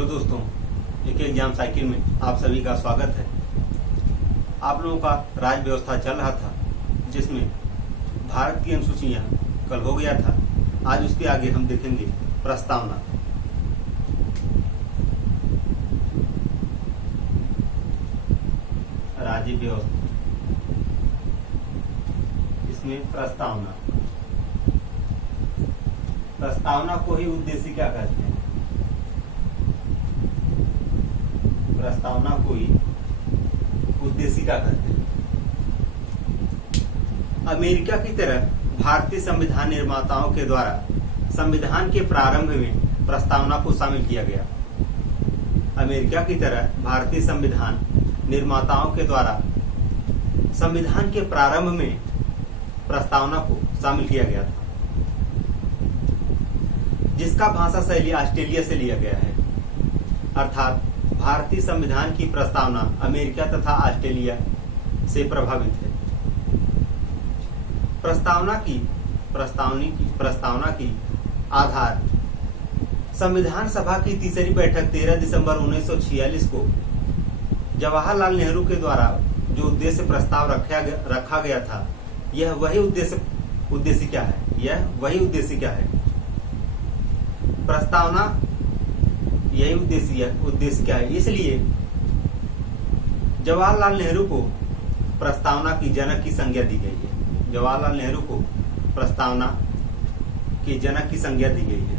Hello दोस्तों, एक exam cycle में आप सभी का स्वागत है। आप लोगों का राज्य व्यवस्था चल रहा था, जिसमें भारत की अनुसूचियां कल हो गया था। आज उसके आगे हम देखेंगे प्रस्तावना। राज्य व्यवस्था, इसमें प्रस्तावना। प्रस्तावना को ही उद्देशिका कहते हैं। प्रस्तावना को ही उद्देशिका कहते हैं। अमेरिका की तरह भारतीय संविधान निर्माताओं के द्वारा संविधान के प्रारंभ में प्रस्तावना को शामिल किया गया। अमेरिका की तरह भारतीय संविधान निर्माताओं के द्वारा संविधान के प्रारंभ में प्रस्तावना को शामिल किया गया था, जिसका भाषा शैली ऑस्ट्रेलिया से लिया गया है। अर्थात भारतीय संविधान की प्रस्तावना अमेरिका तथा ऑस्ट्रेलिया से प्रभावित है। प्रस्तावना की आधार संविधान सभा की तीसरी बैठक 13 दिसंबर 1946 को जवाहरलाल नेहरू के द्वारा जो उद्देश्य प्रस्ताव रखा गया था, यह वही उद्देशिका है। प्रस्तावना यही उद्देशिका है। इसलिए जवाहरलाल नेहरू को प्रस्तावना की जनक की संज्ञा दी गई है। जवाहरलाल नेहरू को प्रस्तावना की जनक की संज्ञा दी गई है।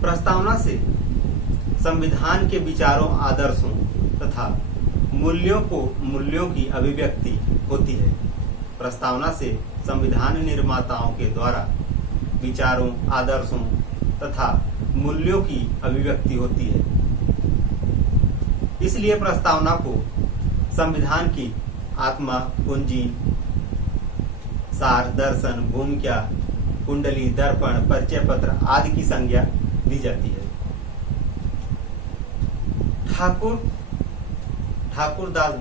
प्रस्तावना से संविधान के विचारों, आदर्शों तथा मूल्यों की अभिव्यक्ति होती है। प्रस्तावना से संविधान निर्माताओं के द्वारा विचारों, आदर्शों तथा मूल्यों की अभिव्यक्ति होती है। इसलिए प्रस्तावना को संविधान की आत्मा, कुंजी, सार, दर्शन, भूमिका, कुंडली, दर्पण, परिचय पत्र आदि की संज्ञा दी जाती है। ठाकुर दास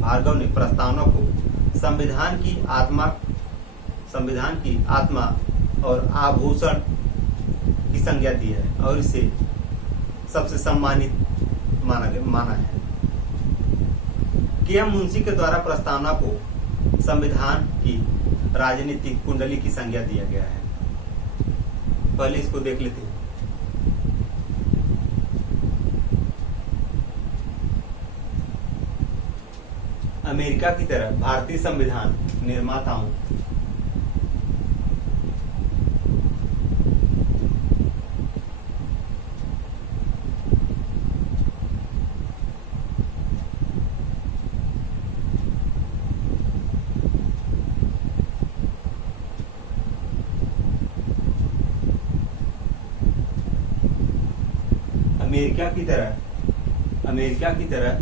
भार्गव ने प्रस्तावना को संविधान की आत्मा और आभूषण की संज्ञा दी है और इसे सबसे सम्मानित माना है। के.एम. मुंशी के द्वारा प्रस्तावना को संविधान की राजनीतिक कुंडली की संज्ञा दिया गया है। पहले इसको देख लेते हैं। अमेरिका की तरह भारतीय संविधान निर्माताओं अमेरिका की तरह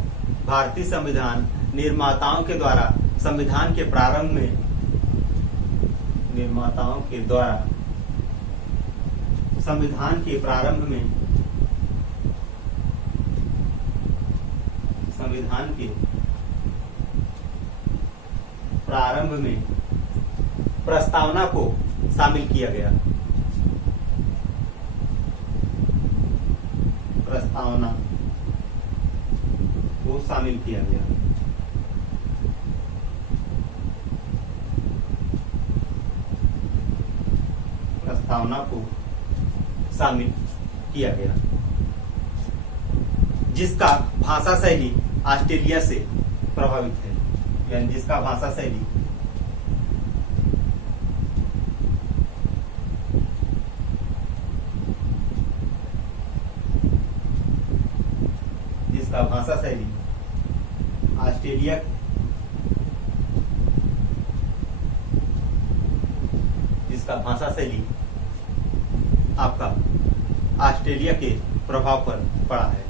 भारतीय संविधान निर्माताओं के द्वारा संविधान के प्रारंभ में प्रस्तावना को शामिल किया गया। प्रस्तावना को शामिल किया गया। प्रस्तावना को शामिल किया गया, जिसका भाषा शैली ऑस्ट्रेलिया से प्रभावित है। यानी जिसका भाषा शैली ऑस्ट्रेलिया जिसका भाषा शैली आपका ऑस्ट्रेलिया के प्रभाव पर पड़ा है।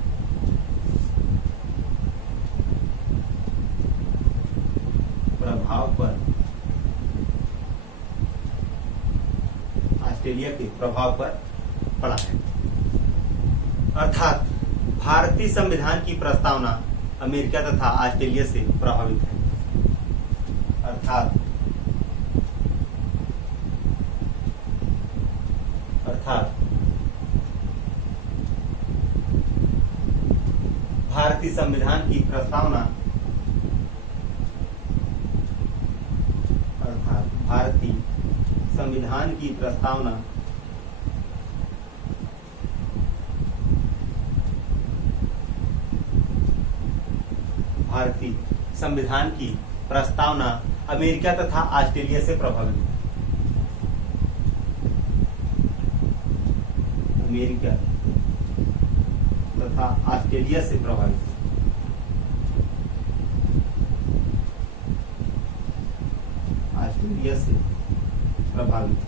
ऑस्ट्रेलिया के प्रभाव पर पड़ा है। अर्थात भारतीय संविधान की प्रस्तावना अमेरिका तथा ऑस्ट्रेलिया से प्रभावित है। अर्थात भारतीय संविधान की प्रस्तावना अर्थात भारतीय संविधान की प्रस्तावना भारतीय संविधान की प्रस्तावना अमेरिका तथा ऑस्ट्रेलिया से प्रभावित है। अमेरिका तथा ऑस्ट्रेलिया से प्रभावित है। ऑस्ट्रेलिया से प्रभावित है।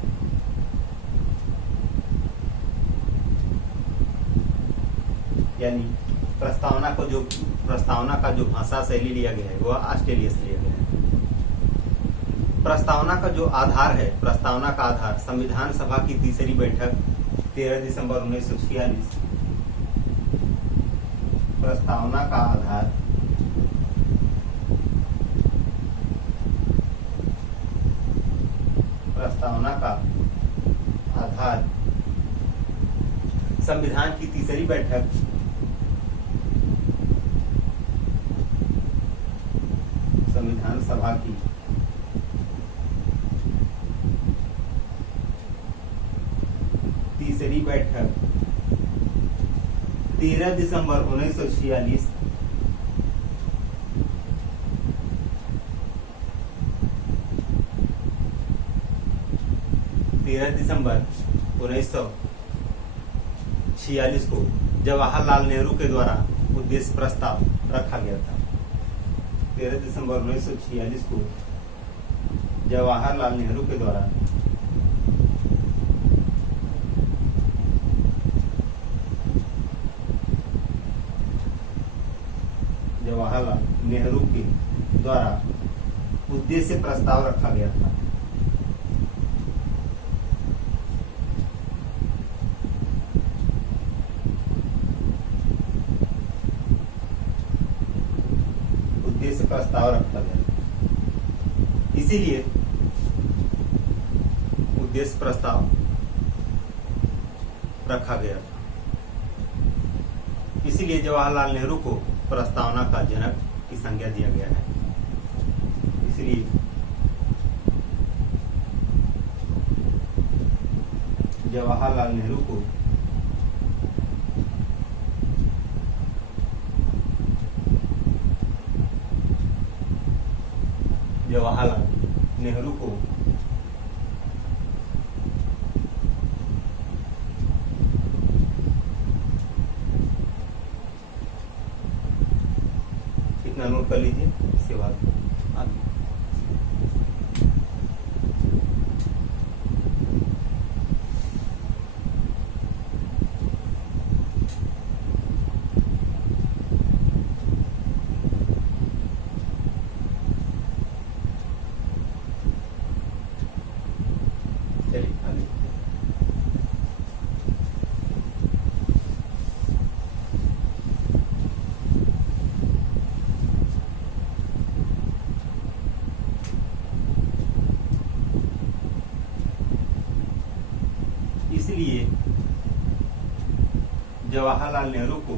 यानी प्रस्तावना का जो भाषा शैली लिया गया है वह ऑस्ट्रेलिया से लिया गया है। प्रस्तावना का जो आधार है, प्रस्तावना का आधार संविधान सभा की तीसरी बैठक 13 दिसंबर 1946। प्रस्तावना का आधार संविधान की तीसरी बैठक संविधान सभा की तीसरी बैठक 13 दिसंबर 1946 13 दिसंबर 1946 को जवाहरलाल नेहरू के द्वारा उद्देश्य प्रस्ताव रखा गया था। 13 दिसंबर 1946 को जवाहरलाल नेहरू के द्वारा उद्देश्य प्रस्ताव रखा गया था। उद्देश्य प्रस्ताव रखा गया, इसीलिए उद्देश्य प्रस्ताव रखा गया था। इसीलिए जवाहरलाल नेहरू को प्रस्तावना का जनक की संज्ञा दिया गया है। इसलिए जवाहरलाल नेहरू को इतना नोट कर लीजिए। इसके बाद आगे चलिए आगे। इसलिए जवाहरलाल नेहरू को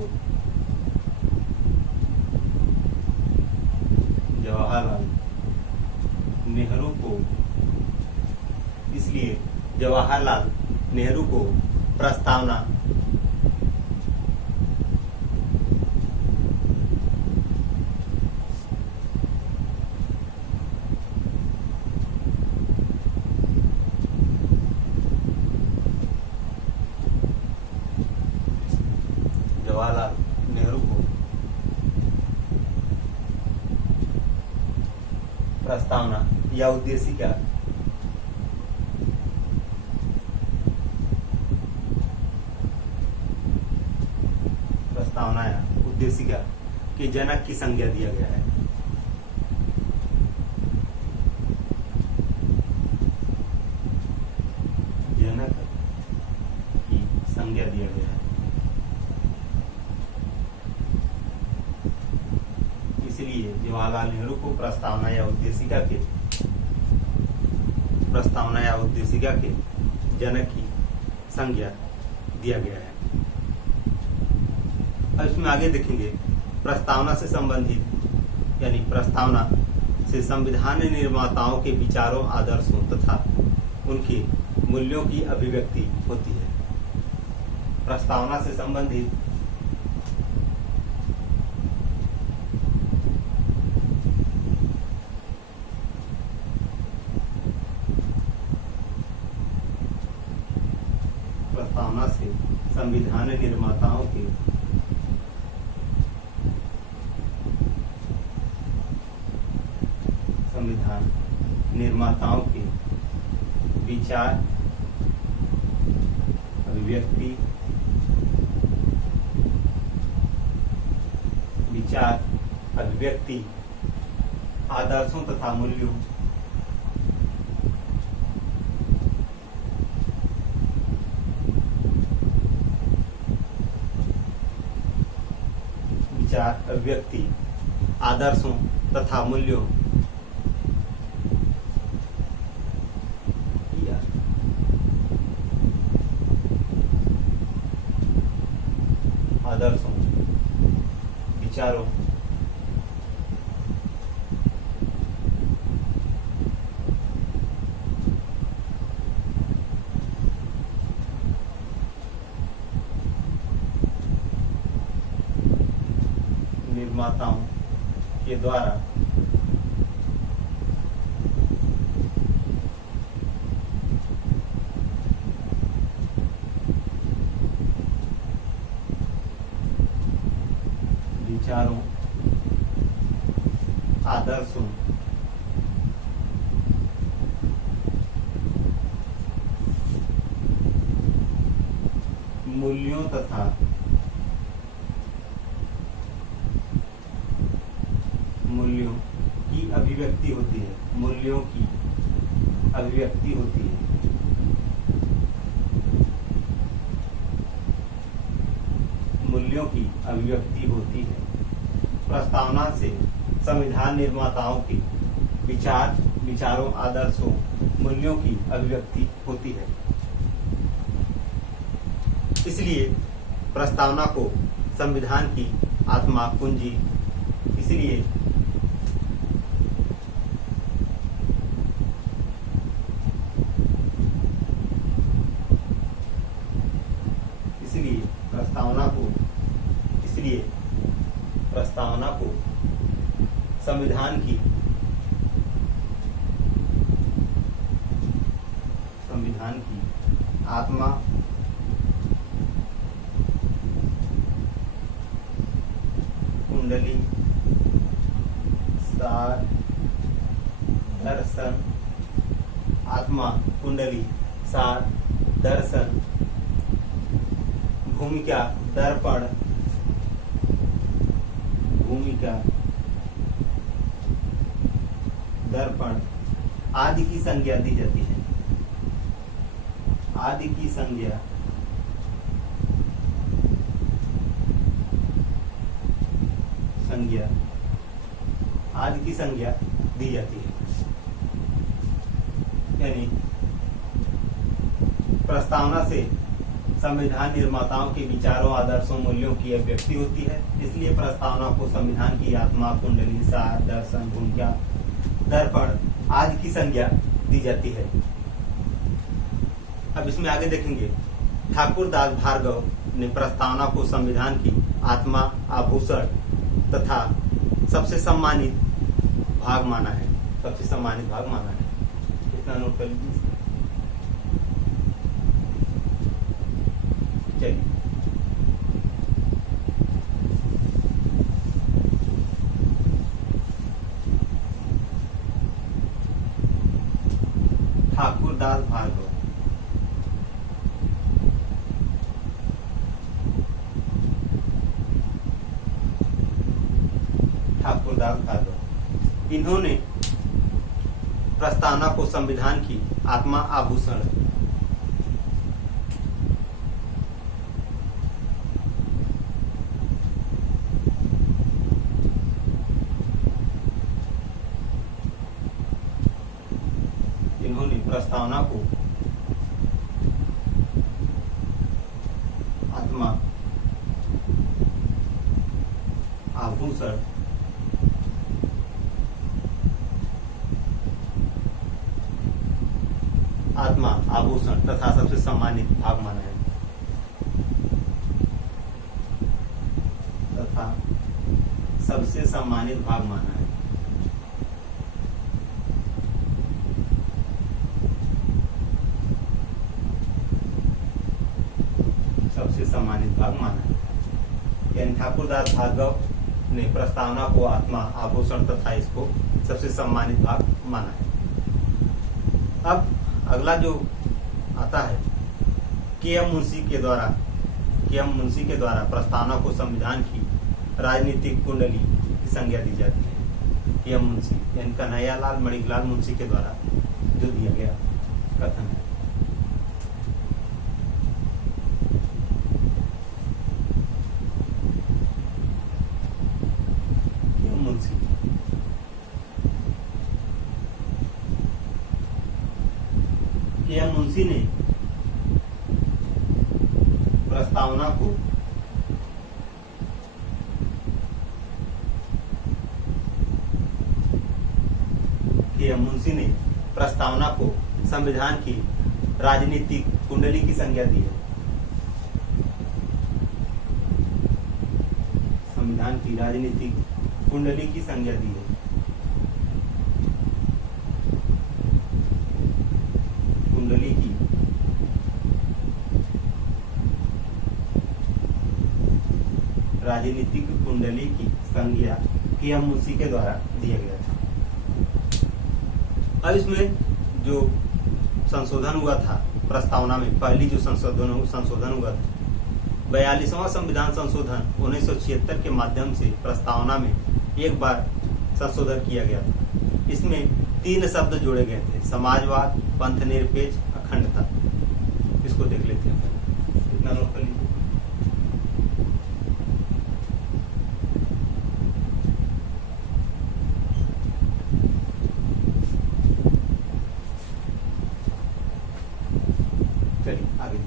प्रस्तावना या उद्देशिका के जनक की संज्ञा दिया गया है। जनक की संज्ञा दिया गया है। इसलिए जवाहरलाल नेहरू को प्रस्तावना या उद्देशिका के जनक की संज्ञा दिया गया है। अब इसमें आगे देखेंगे प्रस्तावना से संबंधित यानी प्रस्तावना से संविधान निर्माताओं के विचारों, आदर्शों तथा उनके मूल्यों की अभिव्यक्ति होती है। प्रस्तावना से संबंधित संविधान निर्माताओं के विचार, अभिव्यक्ति, आदर्शों तथा मूल्यों अभिव्यक्ति, आदर्शों तथा मूल्यों आदर्शों, विचारों निर्माताओं के द्वारा विचारों, आदर्शों, मूल्यों तथा मूल्यों की अभिव्यक्ति होती है। मूल्यों की अभिव्यक्ति होती है। मूल्यों की अभिव्यक्ति होती है। प्रस्तावना से संविधान निर्माताओं के विचारों, आदर्शों, मूल्यों की अभिव्यक्ति होती है। इसलिए प्रस्तावना को संविधान की आत्मा, कुंजी, इसलिए प्रस्तावना को संविधान की आत्मा, कुंडली, सार, दर्शन, आत्मा, कुंडली, सार, दर्शन, भूमिका, दर्पण, दर्पण आदि की संज्ञा दी जाती है। आदि की संज्ञा आदि की संज्ञा दी जाती है। यानी प्रस्तावना से संविधान निर्माताओं के विचारों, आदर्शों, मूल्यों की अभिव्यक्ति होती है। इसलिए प्रस्तावना को संविधान की आत्मा, कुंडली, सार, दर्शन, भूमिका, दर्पण आदि की संज्ञा दी जाती है। अब इसमें आगे देखेंगे, ठाकुर दास भार्गव ने प्रस्तावना को संविधान की आत्मा, आभूषण तथा सबसे सम्मानित भाग माना है। सबसे सम्मानित भाग माना है। इतना नोट कर लीजिए। चलिए ठाकुर दास भार्गव इन्होंने प्रस्तावना को संविधान की आत्मा, आभूषण प्रस्तावना को आत्मा, आभूषण आभूषण आत्मा, आभूषण तथा सबसे सम्मानित भाग माना है, तथा सबसे सम्मानित भाग माना है। सबसे सम्मानित भाग माना है। यानी ठाकुरदास भार्गव ने प्रस्तावना को आत्मा, आभूषण तथा इसको सबसे सम्मानित भाग माना है। अब अगला जो आता है, के.एम. मुंशी के द्वारा प्रस्तावना को संविधान की राजनीतिक कुंडली की संज्ञा दी जाती है। के.एम. मुंशी यानी कन्हैयालाल मणिलाल मुंशी के द्वारा जो दिया गया कथन है। के.एम. मुंशी ने प्रस्तावना को संविधान की राजनीतिक कुंडली की संज्ञा दी है। संविधान की राजनीतिक कुंडली की संज्ञा दी है। कुंडली की राजनीतिक कुंडली की संज्ञा के.एम. मुंशी के द्वारा दिया गया था। अब इसमें जो संशोधन हुआ था प्रस्तावना में, पहली जो संशोधन हुआ था 42वां संविधान संशोधन 1976 के माध्यम से प्रस्तावना में एक बार संशोधन किया गया था। इसमें 3 शब्द जोड़े गए थे, समाजवाद, पंथ निरपेक्ष, अखंडता। इसको देख लेते हैं। इतना नोट कर लीजिए। चलिए आगे।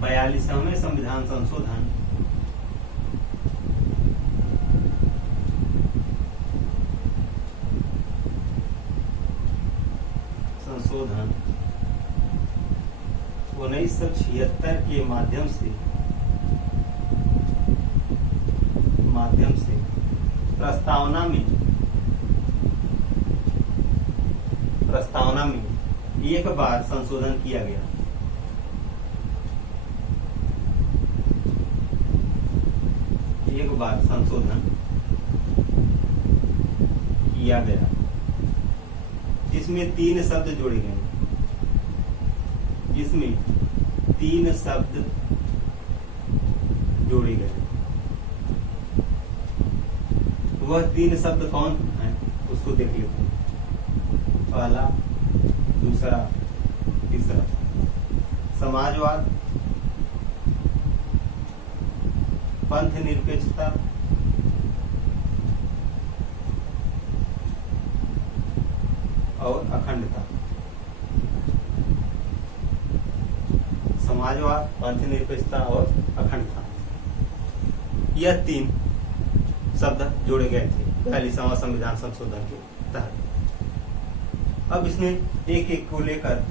बयालीसवें संविधान संशोधन संशोधन 1976 के माध्यम से प्रस्तावना में एक बार संशोधन किया गया। एक बार संशोधन किया गया जिसमें 3 शब्द जोड़े गए। जिसमें 3 शब्द जोड़े गए। वह 3 शब्द कौन है उसको देख लेते हैं। पहला, दूसरा, तीसरा। समाजवाद, पंथ निरपेक्षता, और अखंडता। समाजवाद, पंथ निरपेक्षता और अखंडता, यह 3 शब्द जोड़े गए थे 42वां संविधान संशोधन के तहत। अब इसमें एक एक को लेकर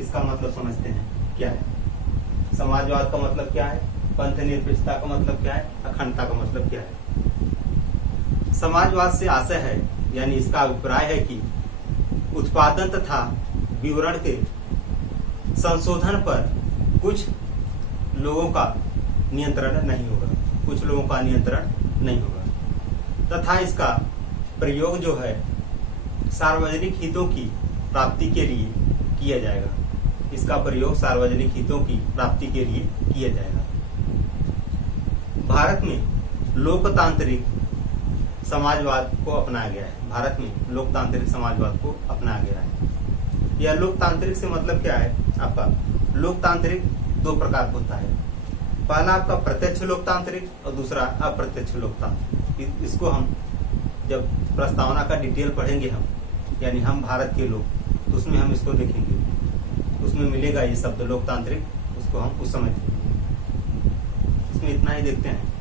इसका मतलब समझते हैं क्या है। समाजवाद का मतलब क्या है, पंथ निरपेक्षता का मतलब क्या है, अखंडता का मतलब क्या है। समाजवाद से आशय है, यानी इसका अभिप्राय है कि उत्पादन तथा विवरण के संशोधन पर कुछ लोगों का नियंत्रण नहीं होगा, कुछ लोगों का नियंत्रण नहीं होगा, तथा इसका प्रयोग जो है सार्वजनिक हितों की प्राप्ति के लिए किया जाएगा। इसका प्रयोग सार्वजनिक हितों की प्राप्ति के लिए किया जाएगा। भारत में लोकतांत्रिक समाजवाद को अपनाया गया है। भारत में लोकतांत्रिक समाजवाद को अपनाया गया है। यह लोकतांत्रिक से मतलब क्या है आपका, लोकतांत्रिक 2 प्रकार का होता है। पहला आपका प्रत्यक्ष लोकतांत्रिक और दूसरा अप्रत्यक्ष लोकतांत्रिक। इसको हम जब प्रस्तावना का डिटेल पढ़ेंगे हम, यानी हम भारत के लोग, तो उसमें हम इसको देखेंगे, उसमें मिलेगा ये शब्द लोकतांत्रिक, उसको हम उस समय देखेंगे। इसमें इतना ही देखते हैं।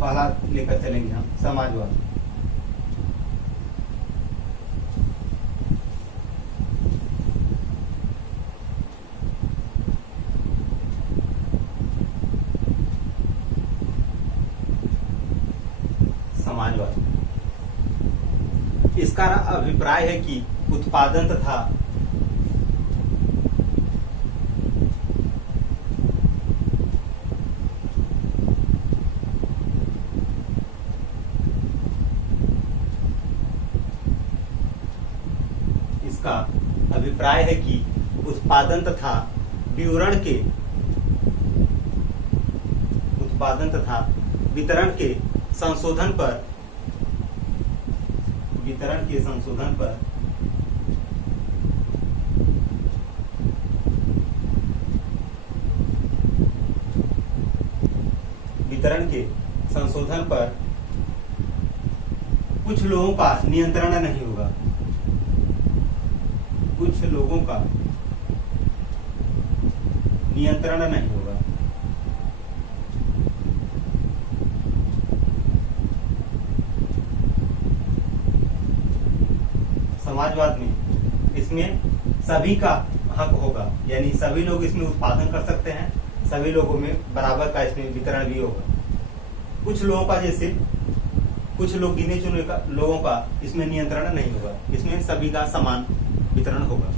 पहला लेकर चलेंगे हम समाजवाद। समाजवाद, इसका अभिप्राय है कि उत्पादन तथा इसका अभिप्राय है कि उत्पादन तथा वितरण के संशोधन पर कुछ लोगों का नियंत्रण नहीं होगा। कुछ लोगों का नियंत्रण नहीं होगा। समाजवाद में इसमें सभी का हक होगा, यानी सभी लोग इसमें उत्पादन कर सकते हैं, सभी लोगों में बराबर का इसमें वितरण भी होगा। कुछ लोगों का, जैसे कुछ लोग गिने चुने लोगों का इसमें नियंत्रण नहीं होगा, इसमें सभी का समान वितरण होगा।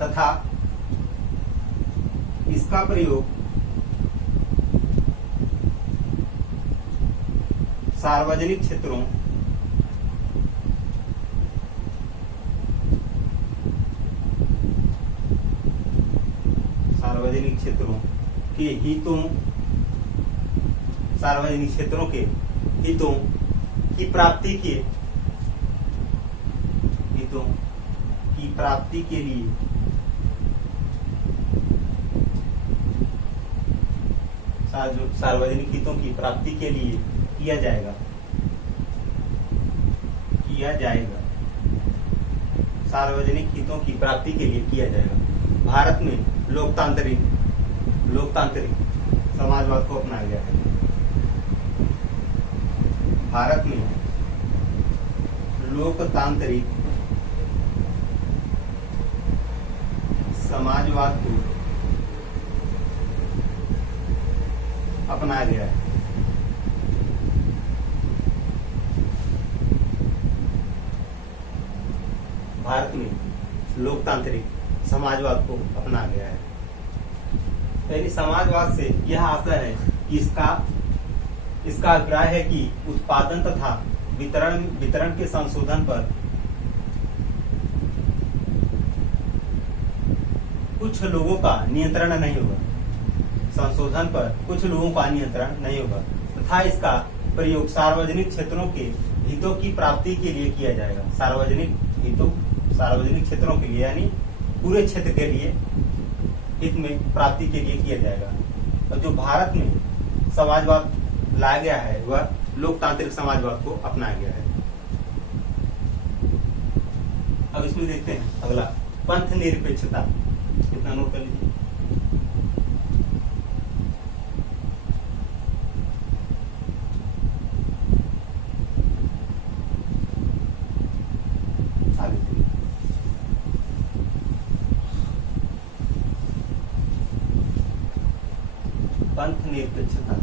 तथा इसका प्रयोग सार्वजनिक क्षेत्रों सार्वजनिक क्षेत्रों के हितों की प्राप्ति के लिए सार्वजनिक हितों की प्राप्ति के लिए किया जाएगा। सार्वजनिक हितों की प्राप्ति के लिए किया जाएगा। भारत में लोकतांत्रिक समाजवाद को अपनाया गया है। भारत में लोकतांत्रिक समाजवाद को अपनाया गया है। भारत में लोकतांत्रिक समाजवाद को अपनाया गया है। यानी समाजवाद से यह आशय है कि इसका अभिप्राय है कि उत्पादन तथा वितरण के संशोधन पर कुछ लोगों का नियंत्रण नहीं होगा। तथा इसका प्रयोग सार्वजनिक क्षेत्रों के हितों की प्राप्ति के लिए किया जाएगा। सार्वजनिक क्षेत्रों के लिए, यानी पूरे क्षेत्र के लिए हित में प्राप्ति के लिए किया जाएगा। और जो भारत में समाजवाद लाया गया है वह लोकतांत्रिक समाजवाद को अपनाया गया है। अब इसमें देखते हैं अगला, पंथ निरपेक्षता। इतना नोट कर लीजिए। पंथ निरपेक्षता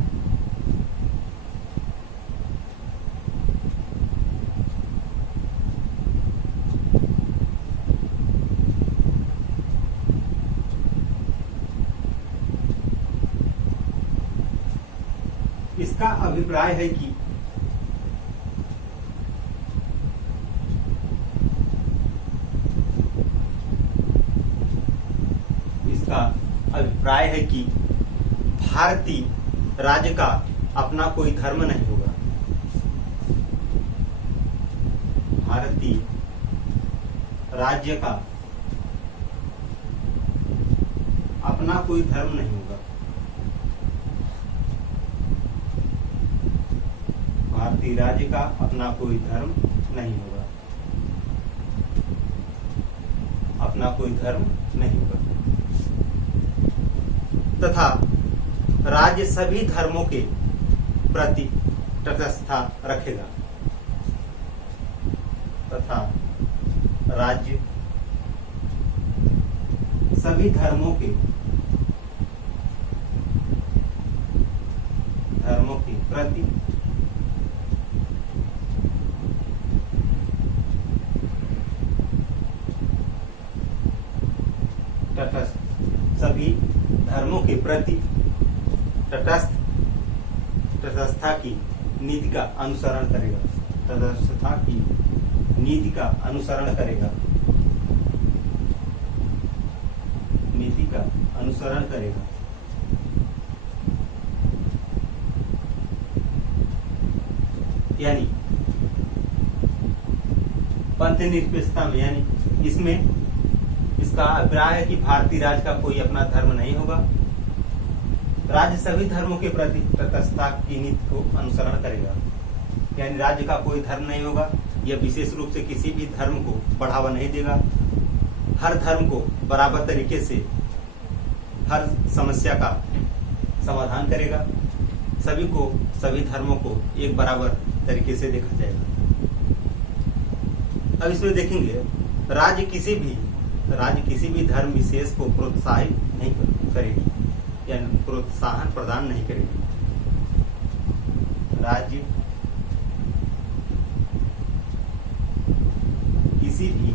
इसका अभिप्राय है कि भारतीय राज्य का अपना कोई धर्म नहीं होगा। भारतीय राज्य का अपना कोई धर्म नहीं होगा। भारतीय राज्य का अपना कोई धर्म नहीं होगा। अपना कोई धर्म नहीं होगा तथा राज्य सभी धर्मों के प्रति तटस्थता रखेगा। तथा राज्य सभी धर्मों के प्रति तटस्थ, सभी धर्मों के प्रति तटस्थता की नीति का अनुसरण करेगा। तटस्थता की नीति का अनुसरण करेगा। नीति का अनुसरण करेगा। यानी पंथ निरपेक्षता में, यानी इसमें इसका अभिप्राय है कि भारतीय राज्य का कोई अपना धर्म नहीं होगा। राज्य सभी धर्मों के प्रति तटस्थता की नीति को अनुसरण करेगा। यानी राज्य का कोई धर्म नहीं होगा। यह विशेष रूप से किसी भी धर्म को बढ़ावा नहीं देगा। हर धर्म को बराबर तरीके से हर समस्या का समाधान करेगा। सभी धर्मों को एक बराबर तरीके से देखा जाएगा। अब इसमें देखेंगे राज्य किसी भी धर्म विशेष को प्रोत्साहित नहीं करेगी, यानी प्रोत्साहन प्रदान नहीं करेगी। राज्य किसी भी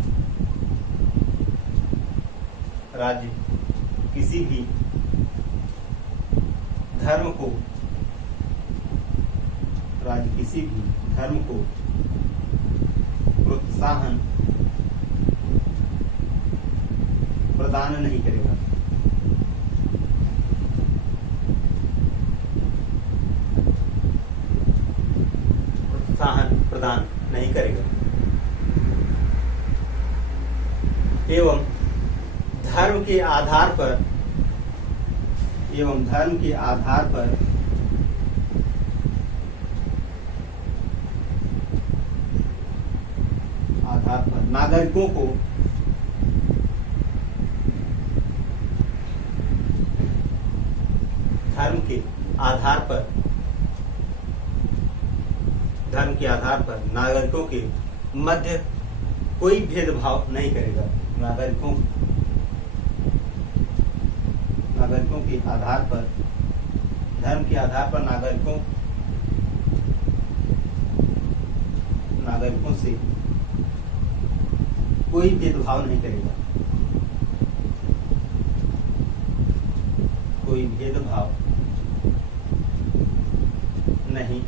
धर्म को प्रोत्साहन प्रदान नहीं करेगा। प्रोत्साहन प्रदान नहीं करेगा एवं धर्म के आधार पर नागरिकों को धर्म के आधार पर नागरिकों के मध्य कोई भेदभाव नहीं करेगा। नागरिकों के आधार पर, धर्म के आधार पर नागरिकों से कोई भेदभाव नहीं करेगा। कोई भेदभाव नहीं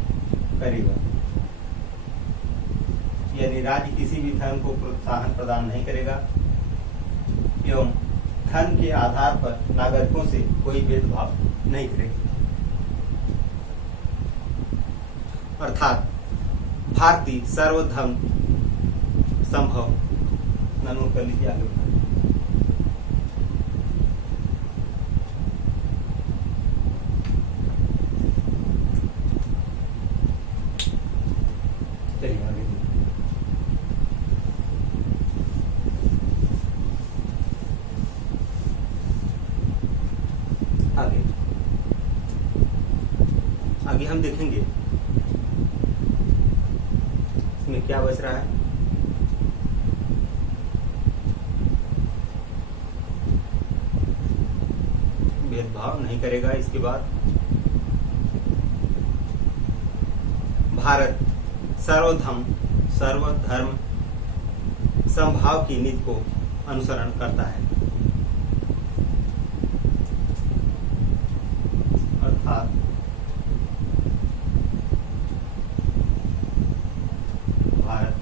करेगा। यानी राज्य किसी भी धर्म को प्रोत्साहन प्रदान नहीं करेगा एवं धर्म के आधार पर नागरिकों से कोई भेदभाव नहीं करेगा। अर्थात भारतीय सर्वधर्म संभव। नोट कर लीजिए आगे। चलिए आगे हम देखेंगे इसमें क्या बच रहा है। भेदभाव नहीं करेगा। इसके बाद भारत सर्वधर्म समभाव की नीति को अनुसरण करता है। अर्थात भारत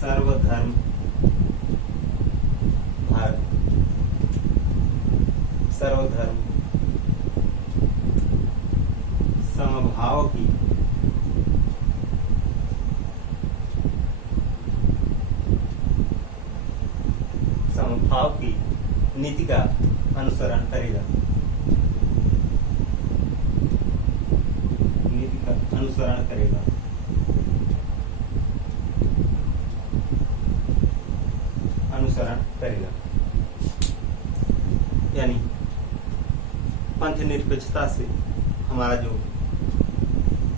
सर्वधर्म समभाव की का अनुसरण करेगा। नीति का अनुसरण करेगा। अनुसरण करेगा यानी पंथ निरपेक्षता से हमारा जो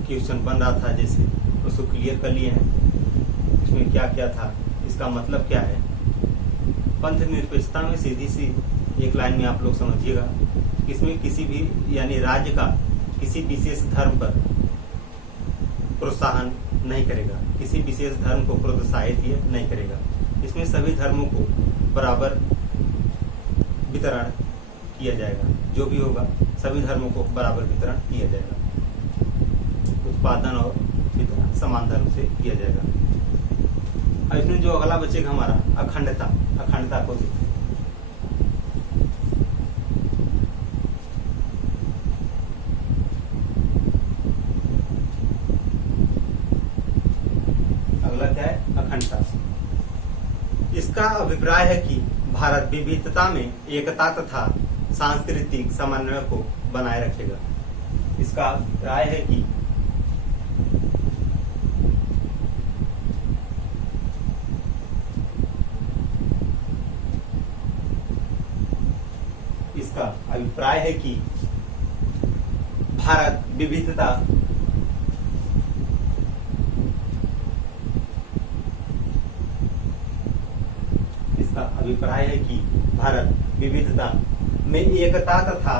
क्वेश्चन बन रहा था, जैसे उसको क्लियर कर लिए हैं। इसमें क्या क्या था, इसका मतलब क्या है। पंथ निरपेक्षता में सीधी सी एक लाइन में आप लोग समझिएगा, इसमें किसी भी यानी राज्य का किसी विशेष धर्म पर प्रोत्साहन नहीं करेगा, किसी विशेष धर्म को प्रोत्साहित ये नहीं करेगा। इसमें सभी धर्मों को बराबर वितरण किया जाएगा। जो भी होगा सभी धर्मों को बराबर वितरण किया जाएगा। उत्पादन और वितरण समान धर्म से किया जाएगा। अब इसमें जो अगला बचेगा हमारा अखंडता। अखंडता को देखिए, अगला क्या है, अखंडता। इसका अभिप्राय है कि भारत विविधता में एकता तथा सांस्कृतिक समन्वय को बनाए रखेगा। इसका अभिप्राय है कि भारत विविधता अभिप्राय है कि भारत विविधता में एकता तथा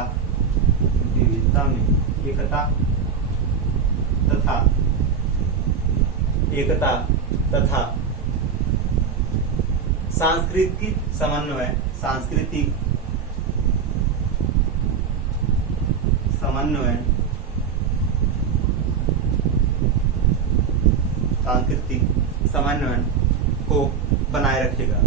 सांस्कृतिक समन्वय को बनाए रखेगा।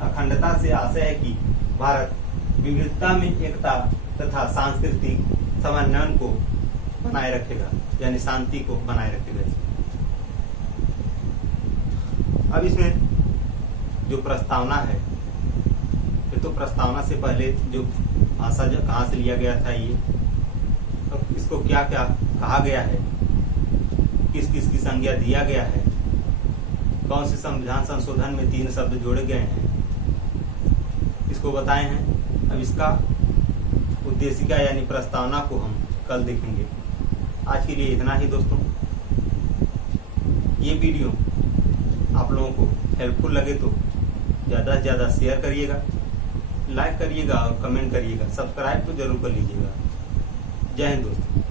अखंडता से आशय है कि भारत विविधता में एकता तथा सांस्कृतिक समन्वय को बनाए रखेगा, यानी शांति को बनाए रखेगा। अब इसमें जो प्रस्तावना है, ये तो प्रस्तावना से पहले जो भाषा जो कहाँ से लिया गया था, ये अब इसको क्या क्या कहा गया है, किस किस की संज्ञा दिया गया है, कौन से संविधान संशोधन में 3 शब्द जोड़े गए हैं, इसको बताए हैं। अब इसका उद्देशिका यानी प्रस्तावना को हम कल देखेंगे। आज के लिए इतना ही दोस्तों। ये वीडियो आप लोगों को हेल्पफुल लगे तो ज़्यादा से ज़्यादा शेयर करिएगा, लाइक करिएगा और कमेंट करिएगा। सब्सक्राइब तो जरूर कर लीजिएगा। जय हिंद दोस्तों।